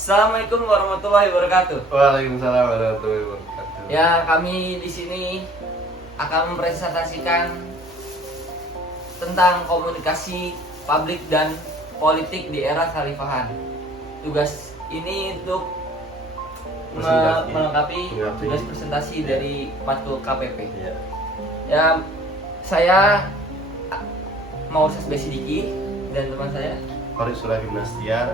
Assalamualaikum warahmatullahi wabarakatuh. Waalaikumsalam warahmatullahi wabarakatuh. Ya, kami di sini akan mempresentasikan tentang komunikasi publik dan politik di era Khalifahan. Tugas ini untuk melengkapi tugas presentasi dari matkul KPP. Ya, saya Maurice Besidiki dan teman saya Farid Surahim Nastiar.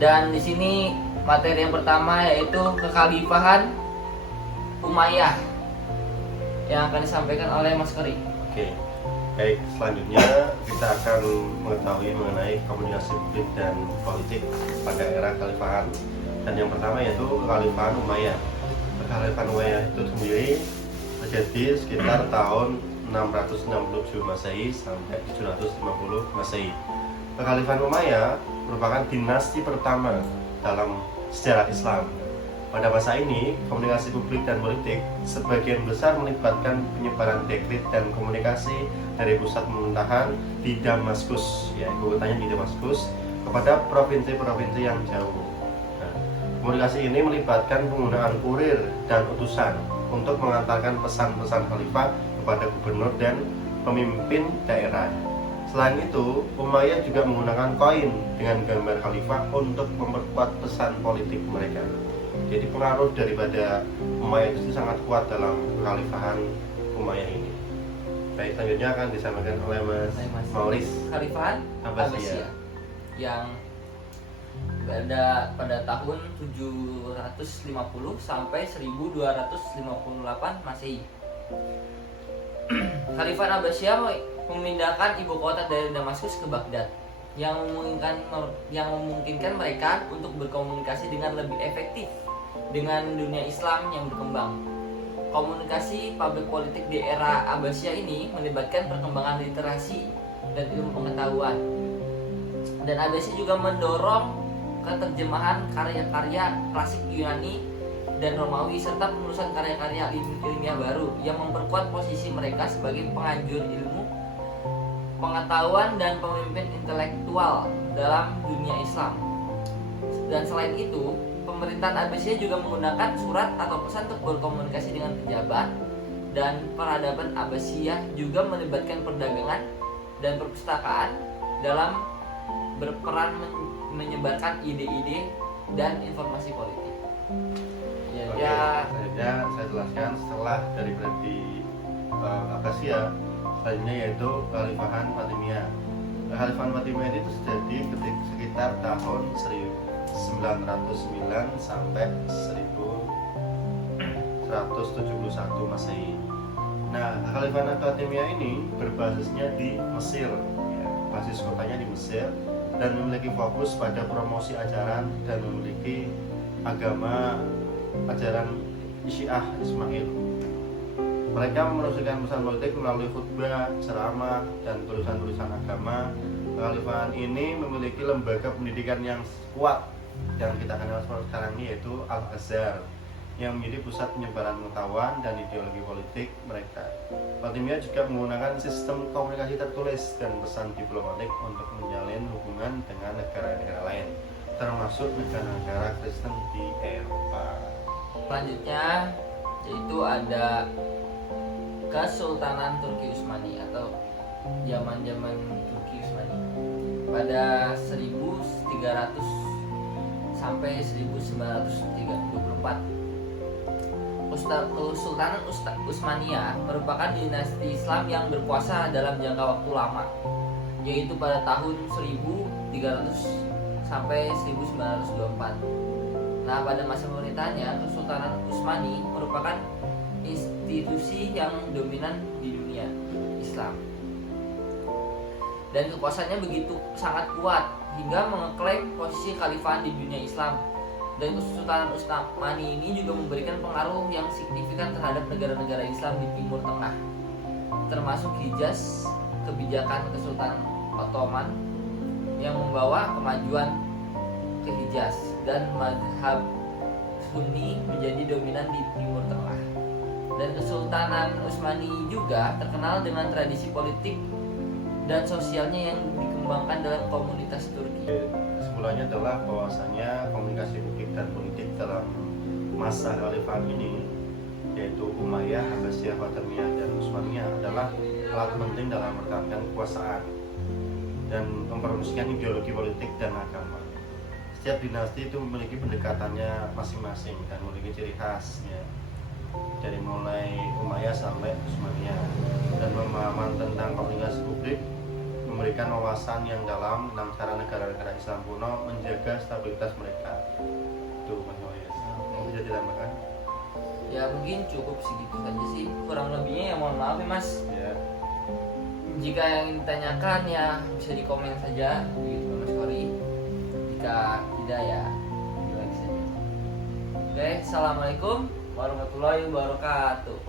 Dan di sini materi yang pertama yaitu kekhalifahan Umayyah yang akan disampaikan oleh Mas Kori. Oke, baik, selanjutnya kita akan mengetahui mengenai komunikasi publik dan politik pada era Khalifahan. Dan yang pertama yaitu kekhalifahan Umayyah. Kekhalifahan Umayyah itu sendiri terjadi sekitar tahun 667 Masehi sampai 750 Masehi. Kekhalifahan Umayyah merupakan dinasti pertama dalam sejarah Islam. Pada masa ini, komunikasi publik dan politik sebagian besar melibatkan penyebaran dekret dan komunikasi dari pusat pemerintahan di Damaskus, ya, ibu kotanya di Damaskus, kepada provinsi-provinsi yang jauh. Nah, komunikasi ini melibatkan penggunaan kurir dan utusan untuk mengantarkan pesan-pesan khalifah kepada gubernur dan pemimpin daerah. Selain itu, Umayyah juga menggunakan koin dengan gambar khalifah untuk memperkuat pesan politik mereka. Jadi pengaruh daripada Umayyah itu sangat kuat dalam kekhalifahan Umayyah ini. Baik, selanjutnya akan disampaikan oleh Mas Maurice. Khalifahan Abbasiyah yang berada pada tahun 750 sampai 1258 Masehi. Khalifahan Abbasiyah memindahkan ibu kota dari Damaskus ke Baghdad yang memungkinkan mereka untuk berkomunikasi dengan lebih efektif dengan dunia Islam yang berkembang. Komunikasi publik politik di era Abbasiyah ini melibatkan perkembangan literasi dan ilmu pengetahuan. Dan Abbasiyah juga mendorong keterjemahan karya-karya klasik Yunani dan Romawi serta penulisan karya-karya ilmiah baru yang memperkuat posisi mereka sebagai penganjur ilmu pengetahuan dan pemimpin intelektual dalam dunia Islam. Dan selain itu, pemerintahan Abbasiyah juga menggunakan surat atau pesan untuk berkomunikasi dengan pejabat, dan peradaban Abbasiyah juga melibatkan perdagangan dan perpustakaan dalam berperan menyebarkan ide-ide dan informasi politik. Oke, selanjutnya saya jelaskan setelah dari berarti Abbasiyah, selanjutnya yaitu Kekhalifahan Fatimiyah. Kekhalifahan Fatimiyah itu terjadi sekitar tahun 1909 sampai 1171 Masehi. Nah, Kekhalifahan Fatimiyah ini berbasisnya di Mesir, ya, basis kotanya di Mesir, dan memiliki fokus pada promosi ajaran dan memiliki ajaran Syiah Ismail. Mereka meneruskan pesan politik melalui khutbah, ceramah, dan tulisan-tulisan agama. Kekhalifahan ini memiliki lembaga pendidikan yang kuat yang kita kenal sekarang ini, yaitu Al-Azhar, yang menjadi pusat penyebaran pengetahuan dan ideologi politik mereka. Fatimiyah juga menggunakan sistem komunikasi tertulis dan pesan diplomatik untuk menjalin hubungan dengan negara-negara lain, termasuk negara-negara Kristen di Eropa. Selanjutnya yaitu ada Kesultanan Turki Utsmani atau zaman-zaman Turki Utsmani pada 1300 sampai 1924. Kesultanan Utsmaniyah merupakan dinasti Islam yang berkuasa dalam jangka waktu lama, yaitu pada tahun 1300 sampai 1924. Nah, pada masa pemerintahannya, Kesultanan Utsmani merupakan institusi yang dominan di dunia Islam, dan kekuasaannya begitu sangat kuat hingga mengklaim posisi khalifahan di dunia Islam. Dan Kesultanan Utsmani ini juga memberikan pengaruh yang signifikan terhadap negara-negara Islam di Timur Tengah, termasuk Hijaz. Kebijakan Kesultanan Ottoman yang membawa kemajuan ke Hijaz dan mazhab Sunni menjadi dominan di Timur Tengah. Dan Kesultanan Utsmani juga terkenal dengan tradisi politik dan sosialnya yang dikembangkan dalam komunitas Turki. kesimpulannya adalah bahwasanya komunikasi publik dan politik dalam masa khalifah ini, yaitu Umayyah, Abbasiyah, Fatimiyah, dan Utsmaniyah adalah alat penting dalam mempertahankan kekuasaan dan mempromosikan ideologi politik dan agama. Setiap dinasti itu memiliki pendekatannya masing-masing dan memiliki ciri khas, ya, dari mulai Umayyah sampai Utsmaniyah. Dan pemahaman tentang komunikasi publik memberikan wawasan yang dalam tentang cara negara-negara Islam kuno menjaga stabilitas mereka. Itu Mas Wahid. Mau bisa ditambahkan? Ya mungkin cukup segitu saja sih, kurang lebihnya ya mohon maaf ya Mas. Ya. Jika yang ingin ditanyakan ya bisa di komen saja begitu Mas Kori. Jika tidak ya di like saja. Oke, assalamualaikum warahmatullahi wabarakatuh.